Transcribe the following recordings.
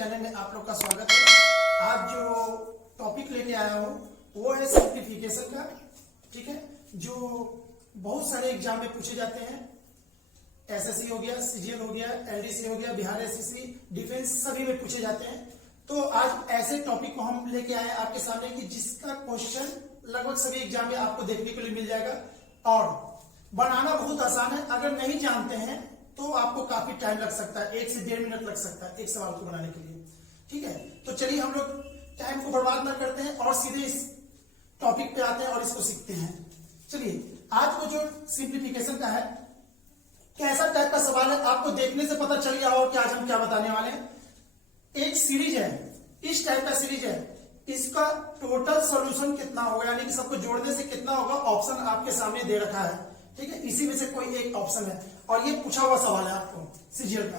Channel में आप लोग का स्वागत है। आज जो टॉपिक लेके आया हूँ वो है सिंप्लीफिकेशन का। ठीक है, जो बहुत सारे एग्जाम में पूछे जाते हैं। एसएससी हो गया, सीजीएल हो गया, एलडीसी हो गया, बिहार एसएससी, डिफेंस, सभी में पूछे जाते हैं। तो आज ऐसे टॉपिक को हम लेके आए आपके सामने कि जिसका क्वेश्चन लगभग सभी एग्जाम में आपको देखने के लिए मिल जाएगा और बनाना बहुत आसान है। अगर नहीं जानते हैं तो आपको काफी टाइम लग सकता है, 1 से 1.5 मिनट लग सकता है एक सवाल को बनाने के लिए। ठीक है, तो चलिए हम लोग टाइम को बर्बाद ना करते हैं और सीधे इस टॉपिक पे आते हैं और इसको सीखते हैं। चलिए, आज को जो सिंप्लीफिकेशन का है, कैसा टाइप का सवाल है आपको देखने से पता चल गया होगा कि आज हम क्या बताने वाले हैं। एक सीरीज है, इस टाइप का सीरीज है, इसका टोटल सॉल्यूशन कितना होगा, यानी कि सबको जोड़ने से कितना होगा, ऑप्शन आपके सामने दे रखा है। ठीक है, इसी में से कोई एक ऑप्शन है और ये पूछा हुआ सवाल है आपको सीजीएल का।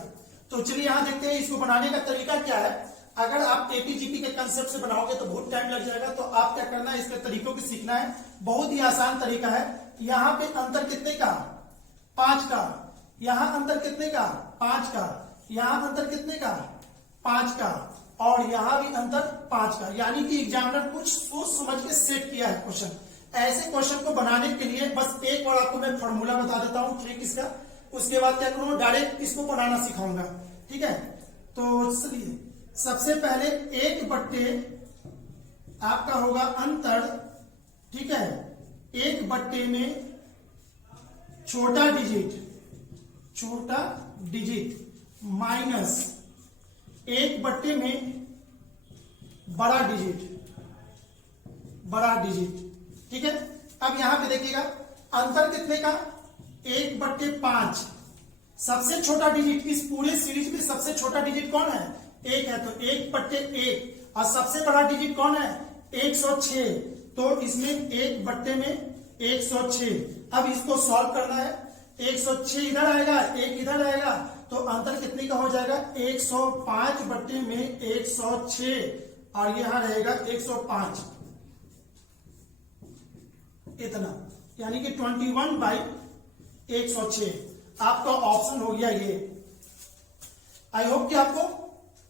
तो चलिए यहां देखते हैं इसको बनाने का तरीका क्या है। अगर आप एपीजीपी के कंसेप्ट से बनाओगे तो बहुत टाइम लग जाएगा, तो आप क्या करना है, इसके तरीकों को सीखना है। बहुत ही आसान तरीका है। यहाँ पे अंतर कितने का, 5 का, यहाँ अंतर कितने का, 5 का, यहाँ अंतर कितने का, 5 का, और यहाँ भी अंतर 5 का। यानी कि एग्जामिनर कुछ सोच समझ के सेट किया है क्वेश्चन। ऐसे क्वेश्चन को बनाने के लिए बस एक बार आपको मैं फॉर्मूला बता देता हूं, ट्रिक इसका। उसके बाद क्या करूंगा, डायरेक्ट इसको बनाना सिखाऊंगा। ठीक है, तो चलिए सबसे पहले 1/, आपका होगा अंतर। ठीक है, 1/, में छोटा डिजिट माइनस 1/, में बड़ा डिजिट। ठीक है, अब यहां पे देखिएगा अंतर कितने का, 1/5। सबसे छोटा डिजिट इस पूरे सीरीज में सबसे छोटा डिजिट कौन है, 1 है, तो 1/1। और सबसे बड़ा डिजिट कौन है, 106। तो इसमें 1/, में 106। अब इसको सॉल्व करना है। 106 इधर आएगा, 1 इधर आएगा, तो अंतर कितने का हो जाएगा, 105/, में 106, और यहां रहेगा 105 इतना, यानी कि 21/106 आपका ऑप्शन हो गया ये। आई होप कि आपको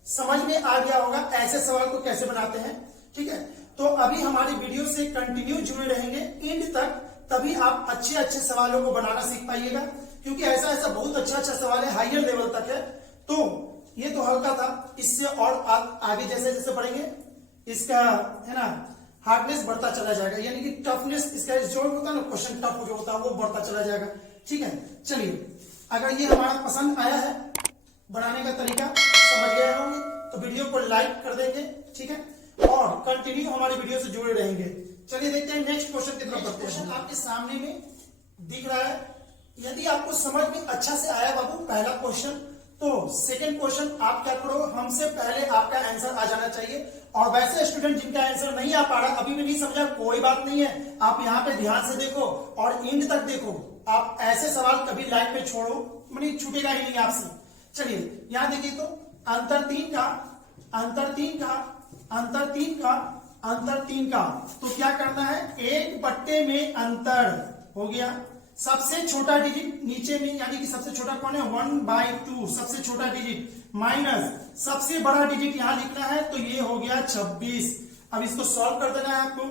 समझ में आ गया होगा ऐसे सवाल को कैसे बनाते हैं। ठीक है, तो अभी हमारी वीडियो से कंटिन्यू जुड़े रहेंगे एंड तक, तभी आप अच्छे सवालों को बनाना सीख पाइएगा। क्योंकि ऐसा बहुत अच्छा सवाल है, हायर लेवल तक है। तो ये तो हल्का था, इससे और आगे जैसे जैसे बढ़ेंगे इसका है ना हार्डनेस बढ़ता चला जाएगा, यानी कि टफनेस, इसका जो होता है ना क्वेश्चन टफ जो होता है वो बढ़ता चला जाएगा। ठीक है, चलिए अगर ये हमारा पसंद आया है, बनाने का तरीका समझ गए होंगे, तो वीडियो को लाइक कर देंगे। ठीक है, और कंटिन्यू हमारे वीडियो से जुड़े रहेंगे। चलिए देखते हैं नेक्स्ट क्वेश्चन की तरफ बढ़ते हैं। आपके सामने में दिख रहा है। यदि आपको समझ में अच्छा से आया बाबू पहला क्वेश्चन, तो सेकंड क्वेश्चन आप क्या करो, हमसे पहले आपका आंसर आ जाना चाहिए। और वैसे स्टूडेंट जिनका आंसर नहीं आ पा रहा, अभी भी नहीं समझा, कोई बात नहीं है, आप यहाँ पे ध्यान से देखो और एंड तक देखो। आप ऐसे सवाल कभी लाइफ में छोड़ो, मतलब छूटेगा ही नहीं आपसे। चलिए यहां देखिए, तो अंतर 3 का, तो क्या करना है, 1/, में अंतर हो गया। सबसे छोटा डिजिट नीचे में, यानी कि सबसे छोटा कौन है, 1/2, सबसे छोटा डिजिट, माइनस सबसे बड़ा डिजिट यहां लिखना है, तो ये हो गया 26। अब इसको सॉल्व कर देना है आपको।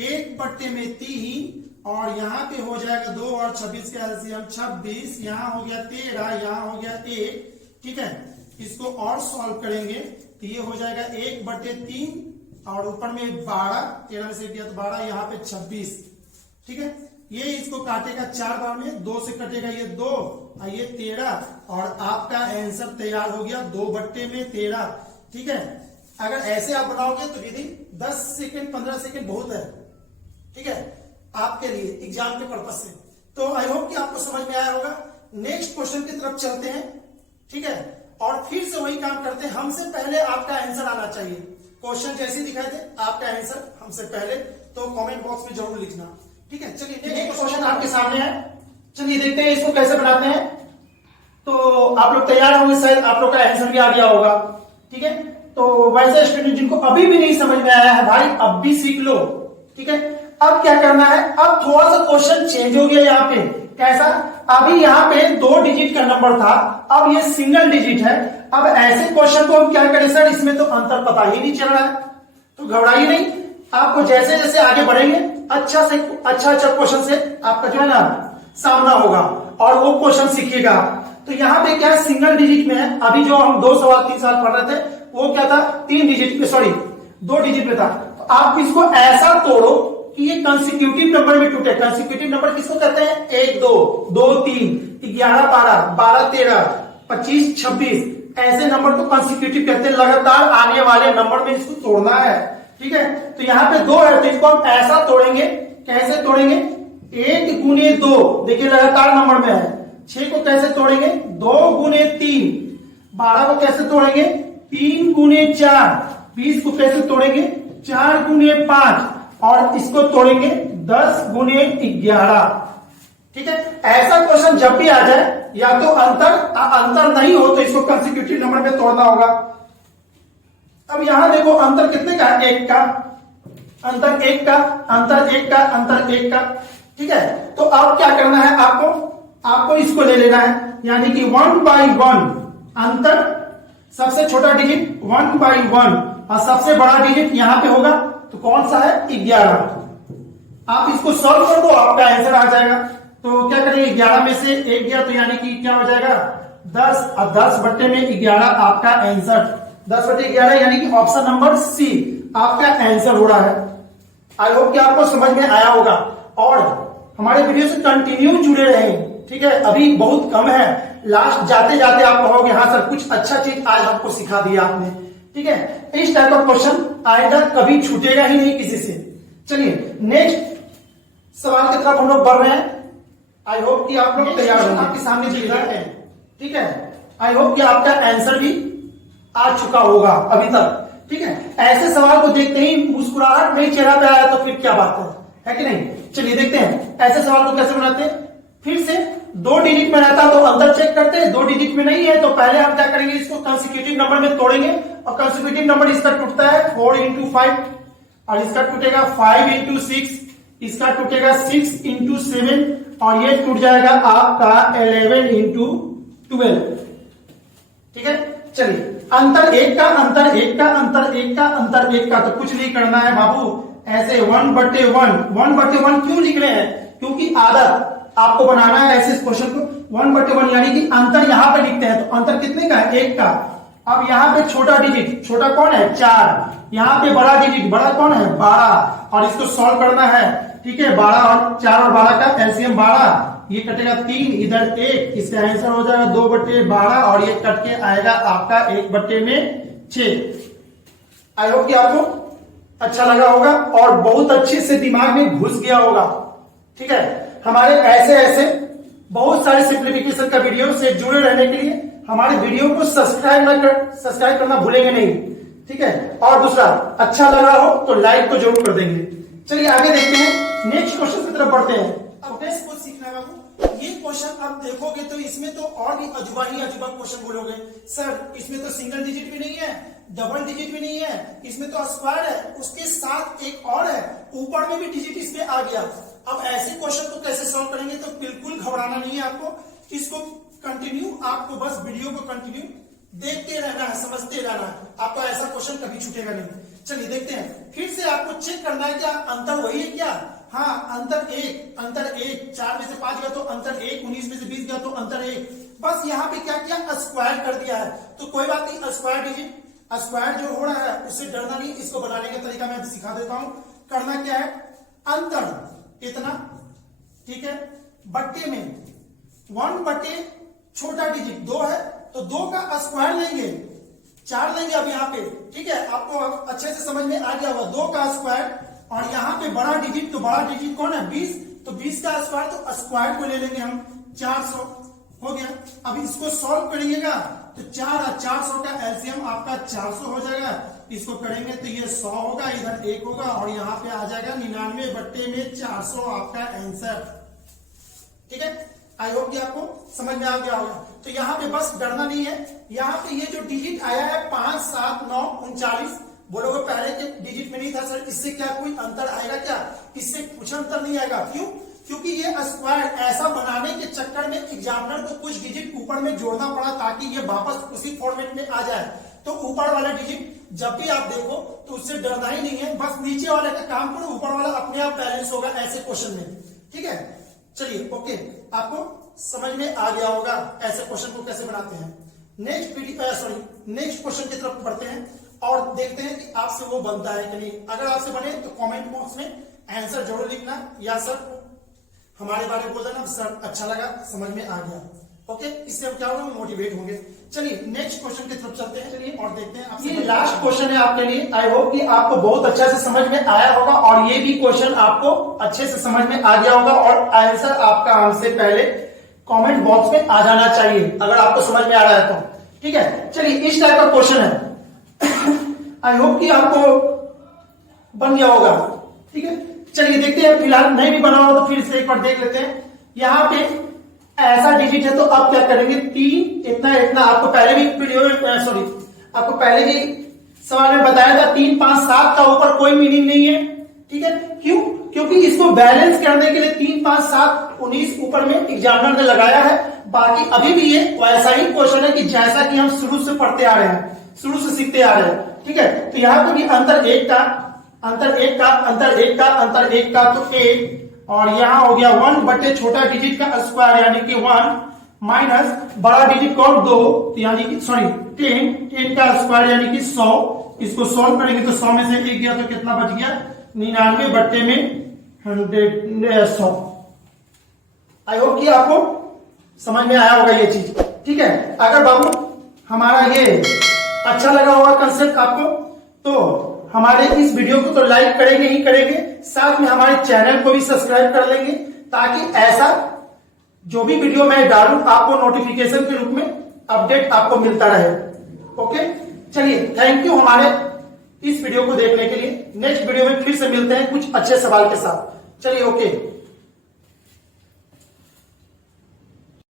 1/, में 3, और यहाँ पे हो जाएगा 2 और 26 का एलसीएम 26, यहाँ हो गया 13, यहाँ हो गया 1। ठीक है, इसको और सॉल्व करेंगे तो ये हो जाएगा 1/3, और ऊपर में 12, 13 में से दिया तो 12, यहाँ पे 26। ठीक है, ये इसको काटेगा 4 बार में, 2 से कटेगा ये 2 और ये 13, और आपका आंसर तैयार हो गया 2/, में 13। ठीक है, अगर ऐसे आप बनाओगे तो विधि 10 सेकंड 15 सेकंड बहुत है। ठीक है, आपके लिए एग्जाम के पर्पज से। तो आई होप कि आपको समझ में आया होगा। नेक्स्ट क्वेश्चन की तरफ चलते हैं। ठीक है, और फिर से वही काम करते हैं, हमसे पहले आपका आंसर आना चाहिए। क्वेश्चन जैसे दिखाई दे, आपका आंसर हमसे पहले, तो कमेंट बॉक्स में जरूर लिखना। ठीक है, चलिए नेक्स्ट क्वेश्चन आपके सामने है। चलिए देखते हैं इसको कैसे बनाते हैं। तो आप लोग तैयार होंगे, शायद आप लोग का आंसर भी आ गया होगा। ठीक है, तो वैसे स्टूडेंट जिनको अभी भी नहीं समझ में आया है भाई, अब भी सीख लो। ठीक है, अब क्या करना है, अब थोड़ा सा क्वेश्चन चेंज हो गया। यहाँ पे कैसा, अभी यहाँ पे 2 डिजिट का नंबर था, अब ये सिंगल डिजिट है। अब ऐसे क्वेश्चन को हम क्या करें सर, इसमें तो अंतर पता ही नहीं चल रहा है, तो घबराइए नहीं। आपको जैसे जैसे आगे बढ़ेंगे अच्छा क्वेश्चन से आपका जो है ना सामना होगा और वो क्वेश्चन सीखिएगा। तो यहाँ पे क्या है, सिंगल डिजिट में है। अभी जो हम 2 सवाल 3 साल पढ़ रहे थे वो क्या था, 2 डिजिट में था। तो आप इसको ऐसा तोड़ो कि ये कंसेक्यूटिव नंबर में टूटे। कंसेक्यूटिव नंबर किसको कहते हैं, 1 2 2 3 11 12 12 13 25 26 ऐसे नंबर को कंसेक्यूटिव कहते हैं। लगातार आने वाले नंबर में इसको तोड़ना है, ठीक है। तो यहाँ पे 2 है तो इसको हम ऐसा तोड़ेंगे, कैसे तोड़ेंगे, 1 गुने 2, देखिए लगातार नंबर में है। 6 को कैसे तोड़ेंगे, 2 गुने 3। 12 को कैसे तोड़ेंगे, 3 गुने 4। 20 को कैसे तोड़ेंगे, 4 गुने 5। और इसको तोड़ेंगे 10 गुने 11, ठीक है। ऐसा क्वेश्चन जब भी आ जाए, या तो अंतर नहीं हो तो इसको कंसेक्यूटिव नंबर में तोड़ना होगा। अब यहां देखो अंतर कितने का, 1 का, अंतर 1 का, अंतर 1 का, अंतर 1 का, ठीक है। तो अब क्या करना है, आपको इसको ले लेना है, यानी कि 1 by 1 अंतर, सबसे छोटा डिजिट 1 by 1 और सबसे बड़ा डिजिट यहां पे होगा, तो कौन सा है, 11। आप इसको सॉल्व कर दो, आपका आंसर आ जाएगा। तो क्या करेंगे, 11 में से 1 गया तो यानी कि क्या हो जाएगा, 10, और 10 बट्टे में 11 आपका आंसर, 10 बट्टे 11 यानी कि ऑप्शन नंबर सी आपका आंसर हो रहा है। आई होप कि आपको समझ में आया होगा और हमारे वीडियो से कंटिन्यू जुड़े रहें, ठीक है। अभी बहुत कम है, लास्ट जाते जाते आप कहोगे हाँ सर कुछ अच्छा चीज आज हमको सिखा दिया आपने, ठीक है। इस टाइप का क्वेश्चन आएगा, कभी छूटेगा ही नहीं किसी से। चलिए नेक्स्ट सवाल की तरफ हम लोग बढ़ रहे हैं। आई होप कि आप लोग तैयार हैं, आपके सामने दिख रहा है, ठीक है। आई होप कि आपका आंसर भी आ चुका होगा अभी तक, ठीक है। ऐसे सवाल को देखते ही मुस्कुराहट नहीं चेहरा पे आया तो फिर क्या बात है कि नहीं। चलिए देखते हैं ऐसे सवाल को कैसे बनाते हैं। फिर से 2 डिजिट में रहता तो अंतर चेक करते हैं, 2 डिजिट में नहीं है तो पहले हम क्या करेंगे, इसको कंसेक्यूटिव नंबर में तोड़ेंगे। और कंसेक्यूटिव नंबर इसका टूटता है 4 into 5, और इसका टूटेगा 5 into 6, इसका टूटेगा 6 into 7, और ये टूट जाएगा आपका 11 into 12, ठीक है। चलिए अंतर 1 का, अंतर 1 का, अंतर 1 का, अंतर 1 का, तो कुछ नहीं करना है बाबू, ऐसे 1/1 क्यों लिख रहे हैं, क्योंकि आदत आपको बनाना है ऐसे क्वेश्चन को। 1/1 यानी कि अंतर यहां पे लिखते हैं, तो अंतर कितने का है, 1 का। अब यहाँ पे छोटा डिजिट, छोटा कौन है, 4, यहाँ पे बड़ा डिजिट, बड़ा कौन है, 12, और इसको सॉल्व करना है, ठीक है। 12 और 4 और 12 का एलसीएम 12, ये कटेगा 3, इधर 1, इसका आंसर हो जाएगा 2/12, और ये कट के आएगा आपका 1/6। आई होप कि आपको अच्छा लगा होगा और बहुत अच्छे से दिमाग में घुस गया होगा, ठीक है। हमारे ऐसे बहुत सारे सिंप्लीफिकेशन का वीडियो से जुड़े रहने के लिए हमारे वीडियो को सब्सक्राइब करना भूलेंगे नहीं, ठीक है। और दूसरा, अच्छा लगा हो तो लाइक तो जरूर कर देंगे। चलिए आगे देखते हैं, नेक्स्ट क्वेश्चन की तरफ बढ़ते हैं। अब नेक्स्ट को सीखना है बाबू, ये क्वेश्चन आप देखोगे तो इसमें तो और भी अजूबा क्वेश्चन बोलोगे, सर इसमें तो सिंगल डिजिट भी नहीं है, डबल डिजिट भी नहीं है, इसमें तो स्क्वायर है, उसके साथ एक और है, ऊपर में भी डिजिट इसमें आ गया। अब ऐसे क्वेश्चन को कैसे सॉल्व करेंगे, तो बिल्कुल घबराना नहीं है आपको, इसको कंटिन्यू, आपको बस वीडियो को कंटिन्यू देखते रहना है, समझते रहना है, आपको ऐसा क्वेश्चन कभी छूटेगा नहीं। चलिए देखते हैं, फिर से आपको चेक करना है क्या अंतर वही है क्या, हाँ अंतर 1, 4 में से 5 गया तो अंतर 1, 19 में से 20 गया तो अंतर 1। बस यहाँ पे क्या किया, स्क्वायर कर दिया है, तो कोई बात नहीं, स्क्वायर डिजिट, स्क्वायर जो हो रहा है उससे डरना नहीं, इसको बनाने का तरीका मैं सिखा देता हूं। करना क्या है, अंतर कितना, ठीक है, बट्टे में 1 बटे छोटा डिजिट 2 है तो 2 का स्क्वायर लेंगे, 4 लेंगे अब यहाँ पे, ठीक है। आपको अच्छे से समझ में आ गया होगा, 2 का स्क्वायर, और यहाँ पे बड़ा डिजिट, तो बड़ा डिजिट कौन है, 20, तो 20 का स्क्वायर, तो स्क्वायर को ले लेंगे हम, 400 हो गया। अब इसको सॉल्व करेंगेगा तो 4 और 400 का एलसीएम आपका 400 हो जाएगा, इसको करेंगे तो ये 100 होगा, इधर 1 होगा, और यहाँ पे आ जाएगा 99/400 आपका आंसर, ठीक है। आई होप कि आपको समझ में आ गया होगा। तो यहाँ पे बस डरना नहीं है, यहाँ पे ये जो डिजिट आया है 5, 7, 9, 39, बोलोगे पहले के डिजिट में नहीं था सर, इससे क्या कोई अंतर आएगा क्या, इससे कुछ अंतर नहीं आएगा, क्यों, क्योंकि ये स्क्वायर ऐसा बनाने के चक्कर में एग्जामिनर को कुछ डिजिट ऊपर में जोड़ना पड़ा ताकि ये वापस उसी फॉर्मेट में आ जाए। तो ऊपर वाला डिजिट जब भी आप देखो तो उससे डरना ही नहीं है, बस नीचे वाले का काम करो, ऊपर वाला अपने आप बैलेंस होगा ऐसे क्वेश्चन में। ठीक है, चलिए ओके, आपको समझ में आ गया होगा ऐसे क्वेश्चन को कैसे बनाते हैं। नेक्स्ट क्वेश्चन की तरफ बढ़ते हैं और देखते हैं कि आपसे वो बनता है कि नहीं। अगर आपसे बने तो कमेंट बॉक्स में आंसर जरूर लिखना, या सर हमारे बारे में बोल देना सर अच्छा लगा, समझ में आ गया। ओके, इससे क्या होगा, मोटिवेट होंगे। चलिए नेक्स्ट क्वेश्चन की तरफ चलते हैं, चलिए और देखते हैं आपसे। ये लास्ट क्वेश्चन है आपके लिए, आई होप कि आपको बहुत अच्छा से समझ में आया होगा और ये भी क्वेश्चन आपको अच्छे से समझ में आ गया होगा और आंसर आपका हमसे पहले कमेंट बॉक्स में आ जाना चाहिए अगर आपको समझ में आ रहा है तो। ठीक है, चलिए इस टाइप का क्वेश्चन है, आई होप कि आपको बन गया होगा। ठीक है, चलिए देखते हैं, फिलहाल नहीं भी बना हो तो फिर से एक बार देख लेते हैं। यहाँ पे ऐसा डिजिट है तो आप क्या करेंगे, 3 इतना इतना, आपको पहले भी वीडियो में आपको पहले भी सवाल में बताया था 3 5 7 का ऊपर कोई मीनिंग नहीं है। ठीक है, क्यों, क्योंकि इसको बैलेंस करने के लिए 3 5 7 19 ऊपर में एग्जामिनर ने लगाया है। बाकी अभी भी ये वैसा ही क्वेश्चन है कि जैसा कि हम शुरू से पढ़ते आ रहे हैं, शुरू से सीखते आ रहे हैं। ठीक है, तो यहाँ पे भी अंतर एक का तो 1 और यहाँ हो गया 1 बटे छोटा डिजिट का स्क्वायर यानी कि 1 माइनस बड़ा डिजिट कौन 2 यानी कि 10 का स्क्वायर यानी कि 100। इसको सॉल्व करेंगे तो 100 में से 1 गया तो कितना बच गया, 99 बट्टे में 100। आई होप कि आपको समझ में आया होगा ये चीज। ठीक है, अगर बाबू हमारा ये अच्छा लगा होगा कंसेप्ट आपको तो हमारे इस वीडियो को तो लाइक करेंगे ही करेंगे, साथ में हमारे चैनल को भी सब्सक्राइब कर लेंगे ताकि ऐसा जो भी वीडियो मैं डालूं आपको नोटिफिकेशन के रूप में अपडेट आपको मिलता रहे। ओके, चलिए थैंक यू हमारे इस वीडियो को देखने के लिए। नेक्स्ट वीडियो में फिर से मिलते हैं कुछ अच्छे सवाल के साथ। चलिए ओके।